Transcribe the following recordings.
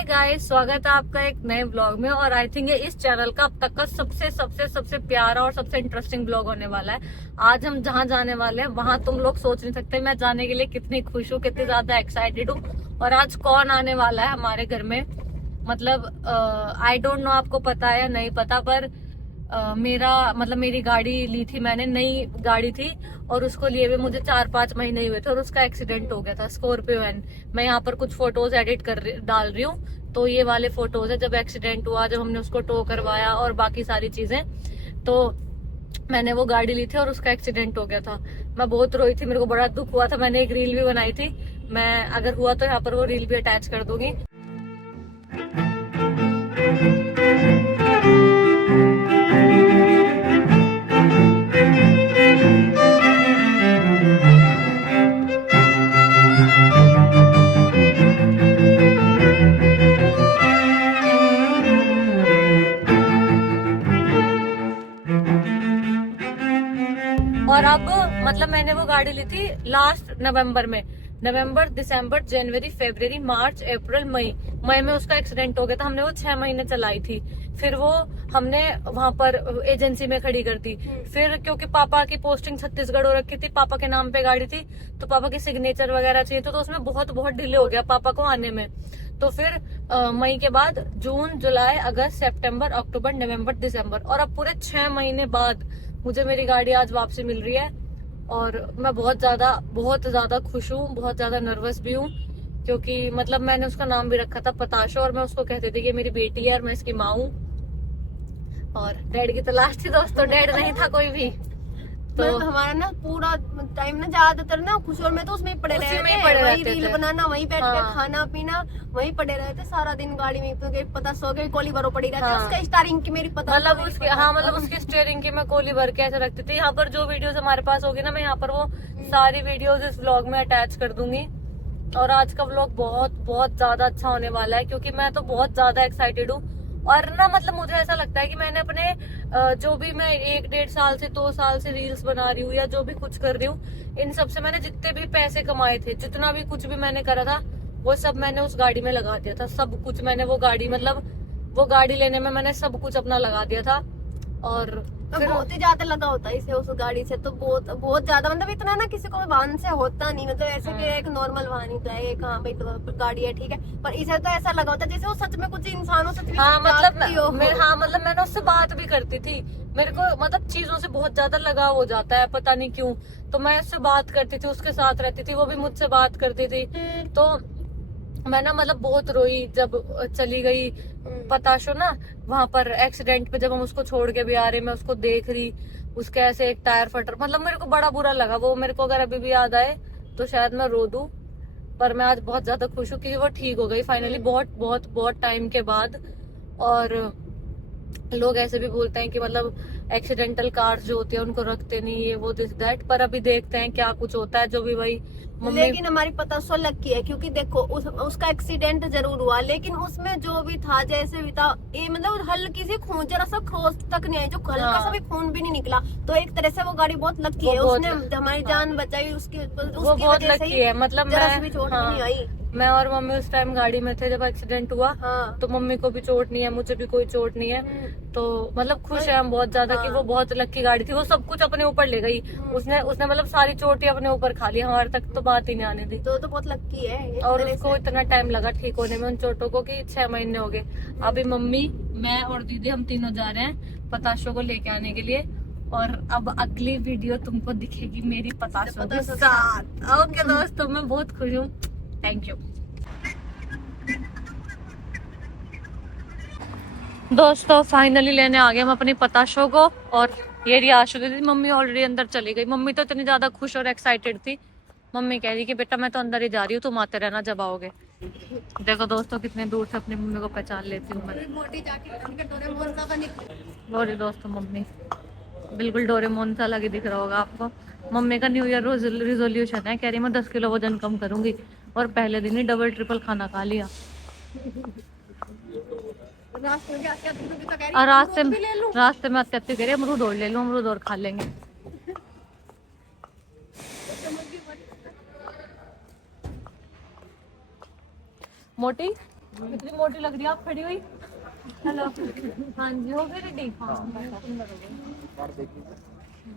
Hi guys, स्वागत है आपका एक नए ब्लॉग में। और आई थिंक ये इस चैनल का अब तक का सबसे सबसे सबसे प्यारा और सबसे इंटरेस्टिंग ब्लॉग होने वाला है। आज हम जहाँ जाने वाले हैं वहाँ तुम लोग सोच नहीं सकते मैं जाने के लिए कितनी खुश हूँ, कितनी ज्यादा एक्साइटेड हूँ। और आज कौन आने वाला है हमारे घर में, मतलब आई डोंट नो आपको पता है या नहीं पता, पर मेरी गाड़ी ली थी मैंने, नई गाड़ी थी और उसको लिए हुए मुझे 4-5 महीने ही हुए थे और उसका एक्सीडेंट हो गया था। Scorpio N. मैं यहाँ पर कुछ फोटोज एडिट डाल रही हूँ, तो ये वाले फोटोज है जब एक्सीडेंट हुआ, जब हमने उसको टो करवाया और बाकी सारी चीजें। तो मैंने वो गाड़ी ली थी और उसका एक्सीडेंट हो गया था। मैं बहुत रोई थी, मेरे को बड़ा दुख हुआ था। मैंने एक रील भी बनाई थी, मैं अगर हुआ तो यहाँ पर वो रील भी अटैच कर दूंगी। और अब मैंने वो गाड़ी ली थी लास्ट नवंबर में। नवंबर, दिसंबर, जनवरी, फरवरी, मार्च, अप्रैल, मई में उसका एक्सीडेंट हो गया था। हमने वो 6 महीने चलाई थी। फिर वो हमने वहां पर एजेंसी में खड़ी कर दी। फिर क्योंकि पापा की पोस्टिंग छत्तीसगढ़ हो रखी थी, पापा के नाम पे गाड़ी थी, तो पापा की सिग्नेचर वगैरह चाहिए तो उसमें बहुत बहुत डिले हो गया पापा को आने में। तो फिर मई के बाद जून, जुलाई, अगस्त, सितंबर, अक्टूबर, नवंबर, दिसंबर, और अब पूरे 6 महीने बाद मुझे मेरी गाड़ी आज वापसी मिल रही है। और मैं बहुत ज्यादा खुश हूँ, बहुत ज्यादा नर्वस भी हूँ, क्योंकि मैंने उसका नाम भी रखा था पताशो, और मैं उसको कहती थी कि मेरी बेटी है और मैं इसकी माँ हूँ। और डैड की तलाश थी दोस्तों, डैड नहीं था कोई भी। तो हमारा ना पूरा टाइम ना ज्यादातर ना खुशी और मैं तो उसमें ही पड़े रहते थे, वही रील बनाना, वहीं बैठ के खाना पीना, वहीं पड़े रहते सारा दिन गाड़ी में। तो पता सो गई कोली भरो पड़ी रहती है। उसका स्टीयरिंग की मेरी पता उसकी स्टीयरिंग की मैं कोली भर के ऐसे रखती थी। यहाँ पर जो वीडियोस हमारे पास होगी ना, मैं यहाँ पर वो सारी वीडियोस इस व्लॉग में अटैच कर दूंगी। और आज का व्लॉग बहुत बहुत ज्यादा अच्छा होने वाला है, क्योंकि मैं तो बहुत ज्यादा एक्साइटेड हूँ। और ना मुझे ऐसा लगता है कि मैंने अपने जो भी मैं 1-1.5 साल से 2 साल से रील्स बना रही हूँ या जो भी कुछ कर रही हूँ, इन सब से मैंने जितने भी पैसे कमाए थे, जितना भी कुछ भी मैंने करा था, वो सब मैंने उस गाड़ी में लगा दिया था। सब कुछ मैंने वो गाड़ी लेने में मैंने सब कुछ अपना लगा दिया था। और फिर बहुत ही ज्यादा लगा होता है इसे, उस गाड़ी से तो बहुत बहुत ज्यादा, इतना ना किसी को वाहन से होता नहीं। ऐसे कि एक नॉर्मल वाहन ही तो है, एक हाँ भाई तो गाड़ी है ठीक है, पर इसे तो ऐसा लगा होता है जैसे वो सच में कुछ इंसानों से मैंने उससे बात भी करती थी। मेरे को चीजों से बहुत ज्यादा लगाव हो जाता है, पता नहीं क्यों। तो मैं उससे बात करती थी, उसके साथ रहती थी, वो भी मुझसे बात करती थी। तो मैं ना बहुत रोई जब चली गई पताशो ना, वहां पर एक्सीडेंट पे जब हम उसको छोड़ के भी आ रहे, मैं उसको देख रही, उसके ऐसे एक टायर फटर, मेरे को बड़ा बुरा लगा वो। मेरे को अगर अभी भी याद आए तो शायद मैं रो दूं। पर मैं आज बहुत ज्यादा खुश हूँ कि वो ठीक हो गई फाइनली, बहुत बहुत बहुत टाइम के बाद। और लोग ऐसे भी बोलते हैं कि एक्सीडेंटल कार्स जो होती है उनको रखते नहीं, ये वो दिस दैट, पर अभी देखते हैं क्या कुछ होता है। जो भी भाई लेकिन हमारी पता सो लकी है, क्योंकि देखो उसका एक्सीडेंट जरूर हुआ, लेकिन उसमें जो भी था जैसे भी था, ये हल्की सी खून, जरा सा क्रॉस तक नहीं आई, जो हल्का सा भी खून भी नहीं निकला। तो एक तरह से वो गाड़ी बहुत लकी है, उसने हमारी जान बचाई, उसकी बहुत लकी है। जरा सी भी चोट भी नहीं आई। मैं और मम्मी उस टाइम गाड़ी में थे जब एक्सीडेंट हुआ। तो मम्मी को भी चोट नहीं है, मुझे भी कोई चोट नहीं है। तो खुश है हम बहुत ज्यादा कि वो बहुत लकी गाड़ी थी। वो सब कुछ अपने ऊपर ले गई, उसने सारी चोट ही अपने ऊपर खा ली, हमारे तक तो बात ही नहीं आने दी। तो बहुत लकी है। और उसको इतना टाइम लगा ठीक होने में उन चोटों को कि 6 महीने हो गए। अभी मम्मी, मैं और दीदी हम तीनों जा रहे हैं पताशो को लेके आने के लिए। और अब अगली वीडियो तुमको दिखेगी मेरी पताशो के साथ। ओके दोस्तों, मैं बहुत खुश हूँ। थैंक यू दोस्तों, फाइनली लेने आ गए हम अपनी पताशो को। और ये रही आशु दीदी, मम्मी ऑलरेडी अंदर चली गई। मम्मी तो इतनी ज्यादा खुश और एक्साइटेड थी, मम्मी कह रही कि बेटा मैं तो अंदर ही जा रही हूँ, तुम आते रहना जब आओगे। देखो दोस्तों, कितने दूर से अपनी मम्मी को पहचान लेती हूँ मैं। और दोस्तों मम्मी बिल्कुल डोरेमोन सा लगे दिख रहा होगा आपको। मम्मी का न्यू ईयर रिजोल्यूशन है, कह रही मैं 10 किलो वजन कम करूंगी, और पहले दिन ही डबल ट्रिपल खाना खा लिया। और रास्ते में आते आते कह रही अमरूद और ले लूं, अमरूद और खा लेंगे। मोटी इतनी मोटी लग रही है आप खड़ी हुई। हेलो, हाँ जी, हो गई रेडी।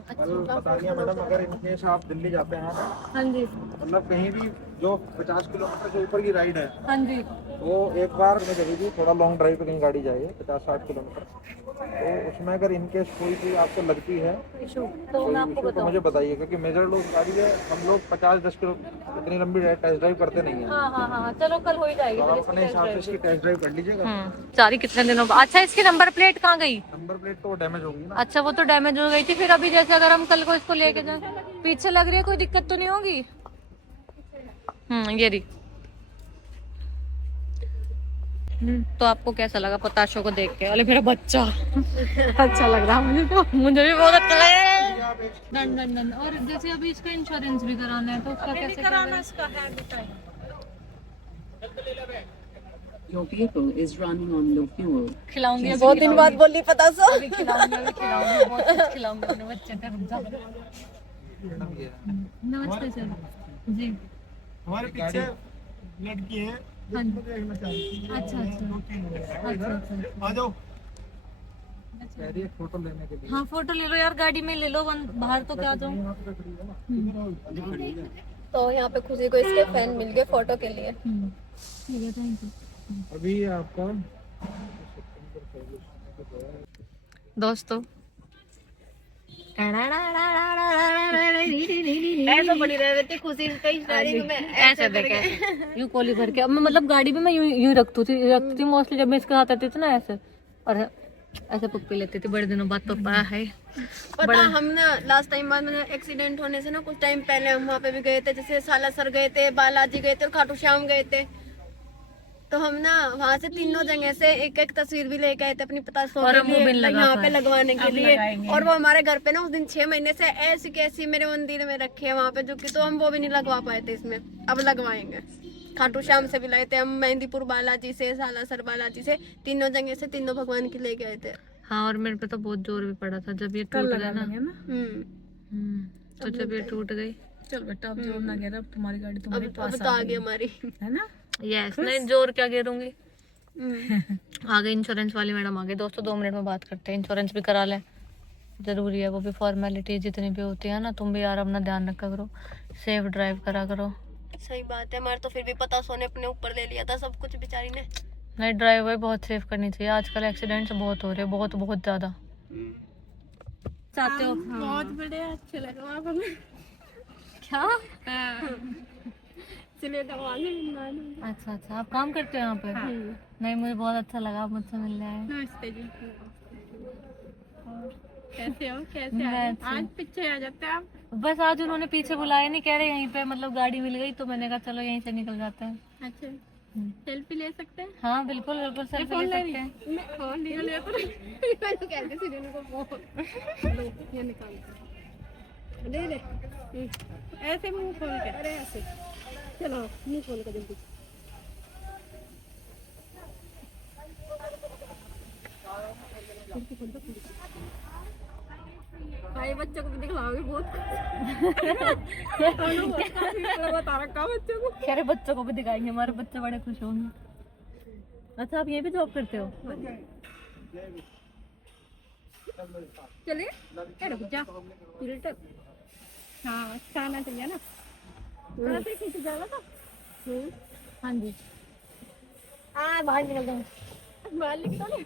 कल बता दिया मैडम, अगर इनकेस आप दिल्ली जाते हैं ना, हाँ जी, मतलब कहीं भी जो 50 किलोमीटर के ऊपर की राइड है, हाँ जी, वो एक बार में कभी भी थोड़ा लॉन्ग ड्राइव पे कहीं गाड़ी जाइए 50-60 किलोमीटर, तो उसमें अगर इनकेस कोई चीज़ आपको लगती है इशू तो मैं आपको तो बताऊँ। मुझे बताइए, क्योंकि मेजर लोग गाड़ी है, हम लोग 50-10 किलो इतनी लंबी टेस्ट ड्राइव करते नहीं है। हाँ हाँ हाँ, चलो कल हो ही जाएगी तो फिर आप अपने हिसाब से इसकी टेस्ट ड्राइव कर लीजिएगा। सारी कितने दिनों बाद। अच्छा, इसकी नंबर प्लेट कहाँ गई? नंबर प्लेट तो डैमेज होगी ना। अच्छा, वो तो डैमेज हो गई थी। फिर अभी जैसे अगर हम कल को इसको लेके जाए, पीछे लग रही है, कोई दिक्कत तो नहीं होगी? ये रही। तो आपको कैसा लगा पताशो को देख के? अरे मेरा बच्चा अच्छा लग रहा मुझे, तो मुझे भी बहुत अच्छा लगा। Done done done. और जैसे अभी इसका इंश्योरेंस भी कराना है, तो उसका कैसे कराना? इसका है बताइए। Your vehicle is running on low fuel. खिलाऊंगी बहुत दिन बाद बोली पता सो। अभी खिलाऊंगी, अभी खिलाऊंगी, बहुत कुछ खिलाऊंगी अपने बच्चे का। रुक जाओ। नमस्ते सर जी। हमारे पीछे लड़की है, हाँ जी। देखना चाहिए। अच्छा अच्छा अच्छा। आ जाओ। कह रही है फोटो लेने के लिए। हाँ, फोटो ले लो यार, गाड़ी में ले लो, बाहर तो क्या जाऊँ। तो यहाँ पे खुशी को इसके फैन मिल गए फोटो के लिए। ठीक है, थैंक यू। अभी आपका दोस्तों ऐसा बड़ी रह थी खुशी कई स्टाइलिंग में ऐसे देखे यूं कोली भर के। अब मैं मतलब गाड़ी में मैं यूं रखती थी मोस्टली, जब मैं इसके साथ आती थी ना ऐसे, और ऐसे पुप्पी लेती थी। बड़े दिनों बाद तो पाया है। पता हम ना लास्ट टाइम बाद मैंने एक्सीडेंट होने से ना कुछ टाइम पहले हम वहाँ पे भी गए थे, जैसे सालासर गए थे, बालाजी गए थे और खाटू श्याम गए थे। तो हम ना वहाँ से तीनों जगह से एक एक तस्वीर भी लेके आए थे अपनी पता और हम वो भी लगा यहाँ पाए। पे लगवाने के लिए। और वो हमारे घर पे ना उस दिन 6 महीने से ऐसी कैसी मेरे मंदिर में रखे है वहाँ पे, जो कि तो हम वो भी नहीं लगवा पाए थे इसमें, अब लगवाएंगे। खाटू श्याम से भी लाए थे हम, मेहंदीपुर बालाजी से, सालासर बालाजी से, तीनों जगह से तीनों भगवान की लेके आए थे। हाँ, और मेरे पे तो बहुत जोर भी पड़ा था जब ये टूट गया ना। तो जब ये टूट गई, चल बेटा अब जोर ना गिरा, अब तुम्हारी गाड़ी तुम्हारे अब पास तो आ गई हमारी। है ना। यस, नहीं जोर क्या गिरूंगी। आ गई इंश्योरेंस वाली मैडम, आ गई। दोस्तों 2 मिनट में बात करते हैं, इंश्योरेंस भी करा लें, जरूरी है वो भी। फॉर्मेलिटी जितनी भी होती है ना, तुम भी यार अपना ध्यान रखा करो, सेफ ड्राइव करा करो। सही बात है, हमारे तो फिर भी पता सोने अपने ऊपर ले लिया था सब कुछ बेचारी ने। नहीं, ड्राइवर बहुत सेफ करनी चाहिए, आजकल एक्सीडेंट्स बहुत हो रहे हैं, बहुत बहुत ज्यादा। चाहते हो? बहुत बढ़िया, अच्छे लगा वहाँ पर। क्या? चलिए तो आगे। अच्छा अच्छा, आप काम करते हो यहाँ पे? नहीं, मुझे बहुत अच्छा लगा आप मुझसे मिलने आए। नमस्ते जी। और कैसे हो? कैसे मैं आए? अच्छी। आज पीछे आ जाते हैं आप। बस आज उन्होंने पीछे बुलाया नहीं, कह रहे यहीं पे मतलब गाड़ी मिल गई, तो मैंने कहा चलो यहीं से निकल जाते हैं। अच्छा, सेल्फी ले सकते हैं? हाँ बिल्कुल बिल्कुल, सेल्फी ले सकते हैं। मैं फोन लिया ले तो मैं तो कहते सीधे को फोन लो, ये निकाल दे दे। ऐसे मुंह खोल के, अरे ऐसे चलो मुंह खोल के जल्दी। भाई बच्चों को भी दिखलाओगे बहुत। बता रखा बच्चों को। कह रहे बच्चों को भी दिखाएंगे, हमारे बच्चे बड़े खुश होंगे। अच्छा, आप ये भी जॉब करते हो? चलिए रुक जा फिल्टर। हाँ अच्छा आना चाहिए ना, थोड़ा सा खींच जाएगा तो। हाँ जी। बाहर निकल दो। मालिक तो नहीं।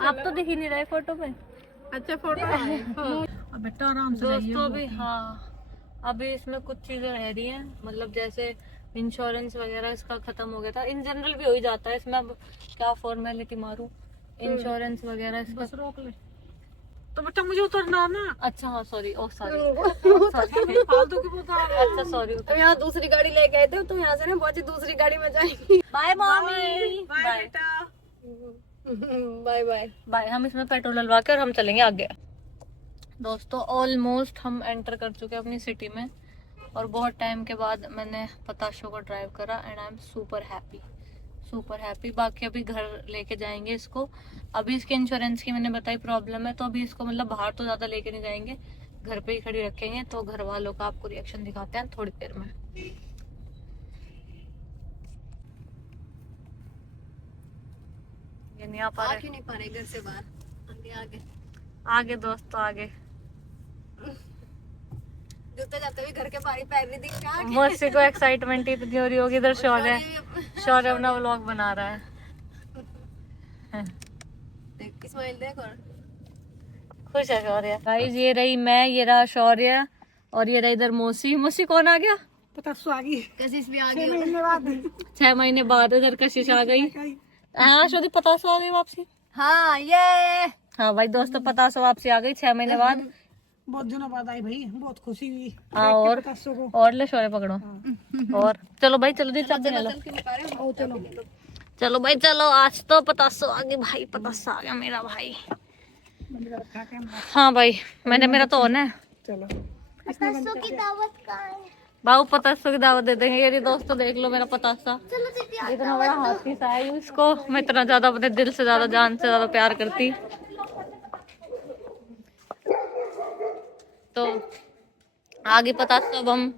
आप तो दिख ही नहीं रहे फोटो में। अच्छा फोटो। अब बेटा आराम से जाइए। दोस्तों अभी हाँ, अभी इसमें कुछ चीजें रह रही हैं, मतलब जैसे इंश्योरेंस वगैरह इसका खत्म हो गया था। इन जनरल भी हो ही जाता है इसमें, अब क्या फॉर्मेलिटी मारूं। इंश्योरेंस वगैरह इसका बस रोक ले। तो बेटा मुझे उतरना ना। अच्छा हाँ, सॉरी, ओह सॉरी। फालतू की बोलता है। अच्छा सॉरी। अब यहाँ दूसरी गाड़ी लेके आए थे, तो यहाँ से ना बहुत दूसरी गाड़ी में जाएंगी। बाय मॉमी, बाय बेटा। Bye bye bye. हम इसमें पेट्रोल डलवा के और हम चलेंगे आगे। दोस्तों ऑलमोस्ट हम एंटर कर चुके हैं अपनी सिटी में, और बहुत टाइम के बाद मैंने पताशो को ड्राइव करा and I am super happy, super happy. बाकी अभी घर लेके जाएंगे इसको। अभी इसके इंश्योरेंस की मैंने बताई प्रॉब्लम है, तो अभी इसको मतलब बाहर तो ज़्यादा लेके नहीं जाएंगे, घर पे ही खड़ी रखेंगे, तो घर वालों का आपको रिएक्शन दिखाते हैं थोड़ी देर में। ये नहीं आ पा आ रहे, क्यों नहीं पा रहे घर से बाहर? आगे आगे आगे दोस्तों आगे। जूते जाते हुए घर के बाहर ही पैर नहीं दिख रहा। मौसी को एक्साइटमेंट इतनी हो रही होगी, इधर शौर्य अपना व्लॉग बना रहा है। देख स्माइल देख और खुश है शौर्य। गाइस ये रही मैं, ये रहा शौर्य, और ये रही इधर मौसी। मौसी कौन आ गया? कशिश भी आ गई। 6 महीने बाद इधर कशिश आ गई। हाँ शोदी पतासो आ गई वापसी। हाँ ये हाँ भाई दोस्तों, पतासो वापसी आ गई 6 महीने बाद। बहुत दिनों बाद आई भाई, बहुत खुशी हुई। हाँ और ले शौर्य पकड़ो। और चलो भाई चलो दी चाबी ले लो। चलो भाई चलो, आज तो पतासो आ गई भाई, पतासा आ गया मेरा भाई। हाँ भाई मेरा तो ऑन है। चलो बाबू पतासो की दावत दे देंगे। ये दोस्तों देख लो मेरा पतासा, इतना बड़ा हाथी सा है। इसको मैं इतना ज्यादा अपने दिल से ज्यादा, जान से ज्यादा प्यार करती। तो आगे पतासा अब हम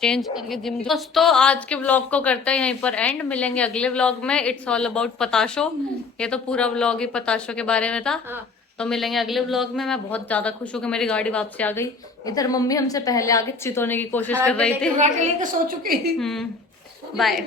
चेंज करके जिम। दोस्तों आज के व्लॉग को करते हैं यहीं पर एंड, मिलेंगे अगले व्लॉग में। इट्स ऑल अबाउट पताशो। ये तो पूरा व्लॉग ही पताशो के बारे में था। तो मिलेंगे अगले व्लॉग में। मैं बहुत ज्यादा खुश हूँ कि मेरी गाड़ी वापसी आ गई। इधर मम्मी हमसे पहले आके चितोने की कोशिश कर रही थी। सो चुकी। बाय।